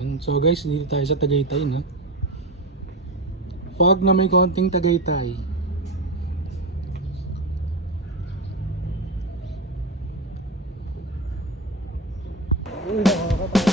Yan. So guys, dito tayo sa Tagaytay, no? Fog na may konting Tagaytay. Uy, nakakatakot.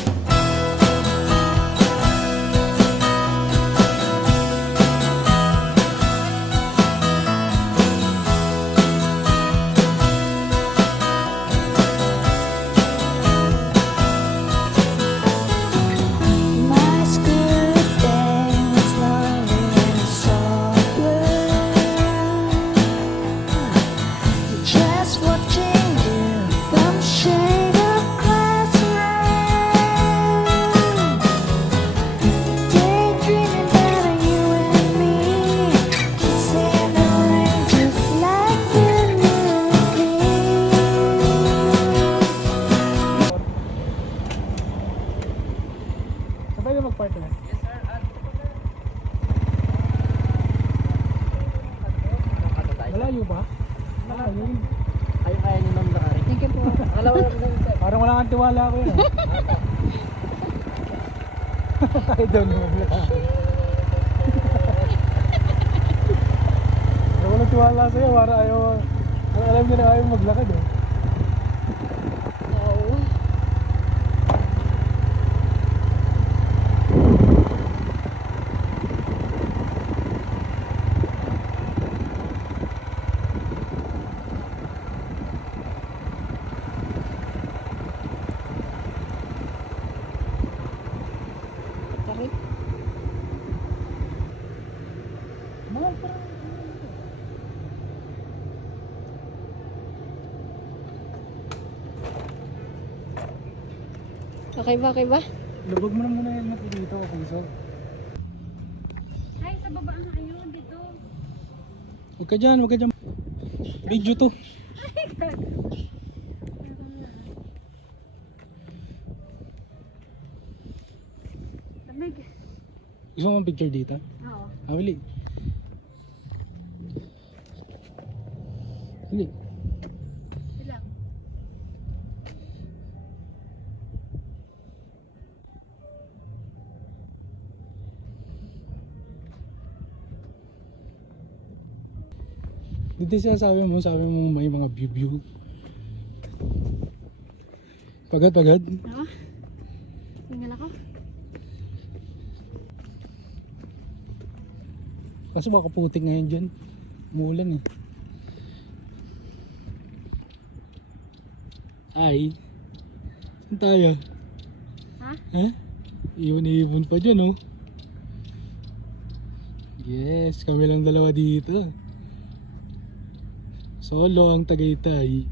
Sabay na mag-park na? Yes sir, Malayo ba? Malayo. Ayaw kaya ni Ma'am Bakari. Thank you po. Alawa lang lang sir. Parang wala kang tiwala ko yun. Tayo daw na maglakad. Walang tiwala sa'yo, para ayaw. Alam niyo na ayaw maglakad eh. Oo. Tarik. Mahal parang. Okay ba, okay ba? Lubog mo na muna yung helmet dito, puso. Ay, sa baba nga ayun, dito. Huwag ka dyan, huwag ka dyan. Video to. Lamig. Gusto mo picture dito? Oo. Hawili. Hawili. Sila. Dito siya sabi mo may mga view. Pagad. Oo. Tingnan ako. Kaso baka putik ngayon dyan. Umulan eh. Ay. Saan tayo? Ha? Ha? Iwan pa dyan oh. Yes, kami lang dalawa dito. Solo ang Tagaytay.